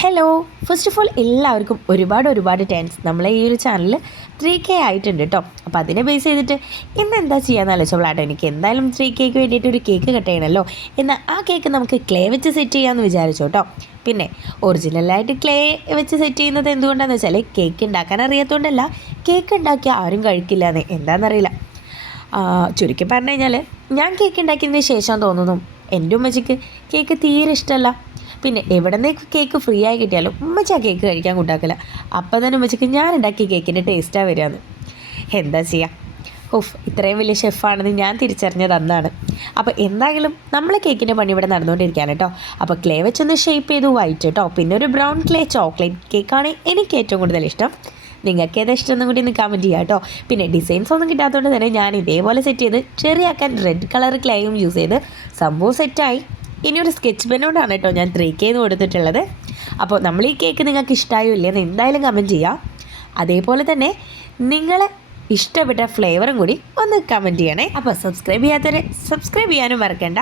Hello, first of all എല്ലാവർക്കും ഒരുപാട് thanks. നമ്മളെ ഈ ഒരു ചാനൽ 3K ആയിട്ടുണ്ട് കേട്ടോ. അപ്പോൾ അതിനെ ബേസ് ചെയ്തിട്ട് ഇന്ന് എന്താ ചെയ്യാമെന്ന് ആലോചിച്ചോളാട്ടോ. എനിക്ക് എന്തായാലും 3Kക്ക് വേണ്ടിയിട്ട് ഒരു കേക്ക് കട്ട് ചെയ്യണമല്ലോ. എന്നാൽ ആ കേക്ക് നമുക്ക് ക്ലേ വെച്ച് സെറ്റ് ചെയ്യാമെന്ന് വിചാരിച്ചു കേട്ടോ. പിന്നെ ഒറിജിനലായിട്ട് ക്ലേ വെച്ച് സെറ്റ് ചെയ്യുന്നത് എന്തുകൊണ്ടാണെന്ന് വെച്ചാൽ കേക്ക് ഉണ്ടാക്കാൻ അറിയാത്തതുകൊണ്ടല്ല, കേക്ക് ഉണ്ടാക്കിയാൽ ആരും കഴിക്കില്ല എന്ന് എന്താണെന്നറിയില്ല. ചുരുക്കി പറഞ്ഞു കഴിഞ്ഞാൽ ഞാൻ കേക്ക് ഉണ്ടാക്കിയതിന് ശേഷം തോന്നുന്നു എൻ്റെ ഉമ്മച്ചിക്ക് കേക്ക് തീരെ ഇഷ്ടമല്ല. പിന്നെ എവിടെ നിന്ന് കേക്ക് ഫ്രീ ആയി കിട്ടിയാലും ഉമ്മച്ചി ആ കേക്ക് കഴിക്കാൻ കൂട്ടാക്കില്ല. അപ്പം തന്നെ ഉമ്മച്ചിക്ക് ഞാൻ ഉണ്ടാക്കിയ കേക്കിൻ്റെ ടേസ്റ്റാണ് വരികയെന്ന്. എന്താ ചെയ്യുക, ഇത്രയും വലിയ ഷെഫാണെന്ന് ഞാൻ തിരിച്ചറിഞ്ഞത് അന്നാണ്. അപ്പോൾ എന്തായാലും നമ്മൾ കേക്കിൻ്റെ പണി ഇവിടെ നടന്നുകൊണ്ടിരിക്കുകയാണ് കേട്ടോ. അപ്പോൾ ക്ലേ വെച്ചൊന്ന് ഷേപ്പ് ചെയ്തു വൈറ്റ് കേട്ടോ. പിന്നെ ഒരു ബ്രൗൺ ക്ലേ ചോക്ലേറ്റ് കേക്കാണ് എനിക്ക് ഏറ്റവും കൂടുതൽ ഇഷ്ടം. നിങ്ങൾക്ക് ഏതാ ഇഷ്ടമെന്നും കൂടി ഒന്ന് കമൻറ്റ് ചെയ്യാം കേട്ടോ. പിന്നെ ഡിസൈൻസ് ഒന്നും കിട്ടാത്തതുകൊണ്ട് തന്നെ ഞാൻ ഇതേപോലെ സെറ്റ് ചെയ്ത് ചെറിയാക്കാൻ റെഡ് കളർ ക്ലേയും യൂസ് ചെയ്ത് സംഭവം സെറ്റായി. ഇനിയൊരു സ്കെച്ച് പെന്നോടാണ് കേട്ടോ ഞാൻ 3K എന്ന് കൊടുത്തിട്ടുള്ളത്. അപ്പോൾ നമ്മൾ ഈ കേക്ക് നിങ്ങൾക്ക് ഇഷ്ടമായോ ഇല്ലയെന്ന് എന്തായാലും കമൻറ്റ് ചെയ്യാം. അതേപോലെ തന്നെ നിങ്ങളെ ഇഷ്ടപ്പെട്ട ഫ്ലേവറും കൂടി ഒന്ന് കമൻറ്റ് ചെയ്യണേ. അപ്പോൾ സബ്സ്ക്രൈബ് ചെയ്യാത്തവരെ സബ്സ്ക്രൈബ് ചെയ്യാനും മറക്കണ്ട.